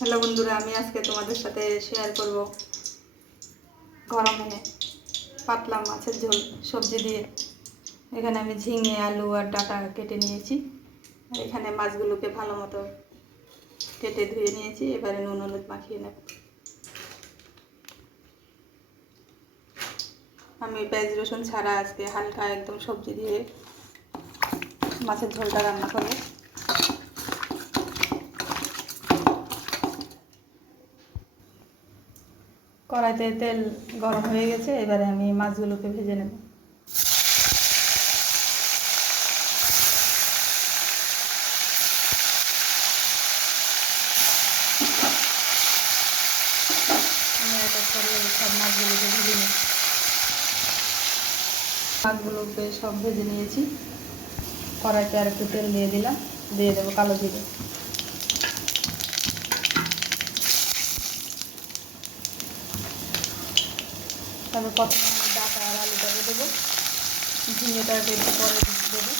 Hello বন্ধুরা, আমি আজকে তোমাদের সাথে শেয়ার করব গরমে পাতলা মাছের ঝোল, সবজি দিয়ে। এখানে আমি ঝিঙে, আলু আর ডাটা কেটে নিয়েছি। আর এখানে মাছগুলোকে ভালো মতো কেটে ধুয়ে নিয়েছি। এবারে নুন, হলুদ মাখিয়ে নেব। আমি পেঁয়াজ, রসুন ছাড়া আজকে হালকা একদম সবজি দিয়ে মাছের ঝোলটা রান্না করব। কড়াইতে তেল গরম হয়ে গেছে, এবারে আমি মাছগুলোকে ভেজে নেব। সব মাছগুলোকে ভেজে নিই মাছগুলোকে সব ভেজে নিয়েছি। কড়াইতে আর একটু তেল দিয়ে দিলাম, দিয়ে দেবো কালো জিরে। তারপর প্রথমে আমি ডাটা আর আলুটাকে দেবো। ঝিঙেটাকে একটু পরে দেবো।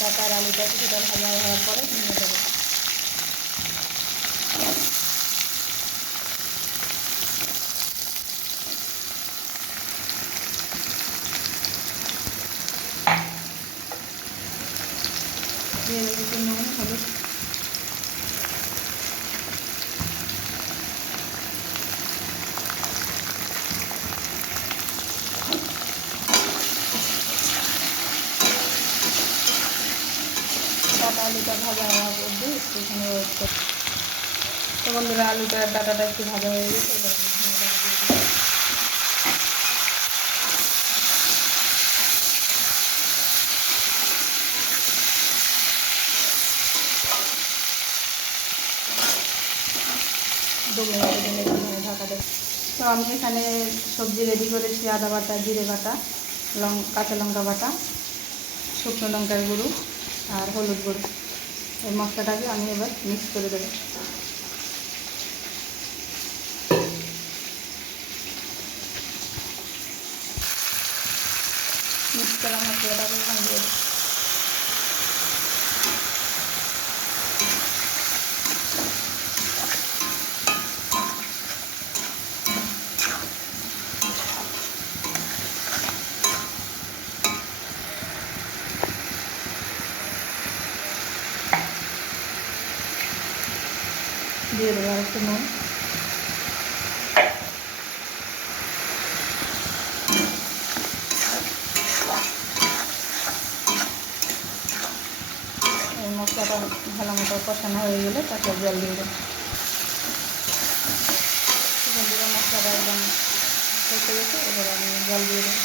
ডাটা আর আলুটা কিছুটা ভাজা হওয়ার পরে ঝিঙে দেবো। হলুদ ডাটা আলুটা ভাজা হওয়া অবধি একটু এখানে ওয়েট করি তো বন্ধুরা, আলুটা ডাটাটা একটু ভাজা হয়ে গেছে তো আমি এখানে সবজি রেডি করেছি, আদা বাটা, জিরে বাটা, লং, কাঁচা লঙ্কা বাটা, শুকনো লঙ্কার গুঁড়ো আর হলুদ গুঁড়ো। এই মশলাটাকে আমি এবার মিক্স করে দেবো। মিক্স করা মশলাটাকে দিয়ে দিয়ে দেবো আর একটু নুন। এই মশলাটা ভালো মতো কষানো হয়ে গেলে তারপর জল দিয়ে দেবো। মশলাটা একদম কষে গেছে, এবার আমি জল দিয়ে দেবো।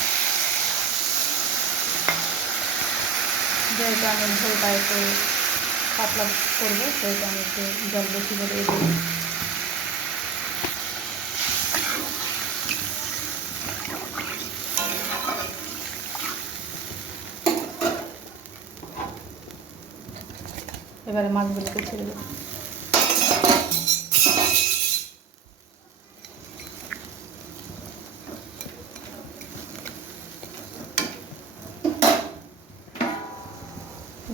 যেহেতু আমি ঝোলটা একটু পাতলা করব, সেহেতু আমি একটু জল বেশি করে দিই এবারে মাছগুলোকে ছেড়ে দেবো।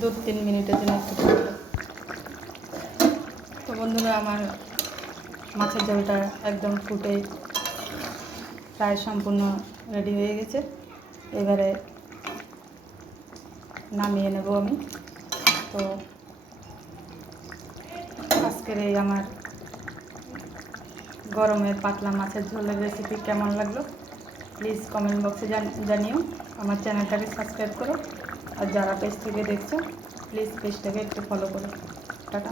দু তিন মিনিটের জন্য একটু বন্ধুরা, আমার মাছের ঝোলটা একদম ফুটে প্রায় সম্পূর্ণ রেডি হয়ে গেছে। এবারে নামিয়ে নেব আমি। তো আজকের এই আমার গরমের পাতলা মাছের ঝোলের রেসিপি কেমন লাগল? প্লিজ কমেন্ট বক্সে জানিও। আমার চ্যানেলটাকে সাবস্ক্রাইব করো। আর যারা পেজ থেকে দেখছ প্লিজ পেজটাকে একটু ফলো করো। টাটা।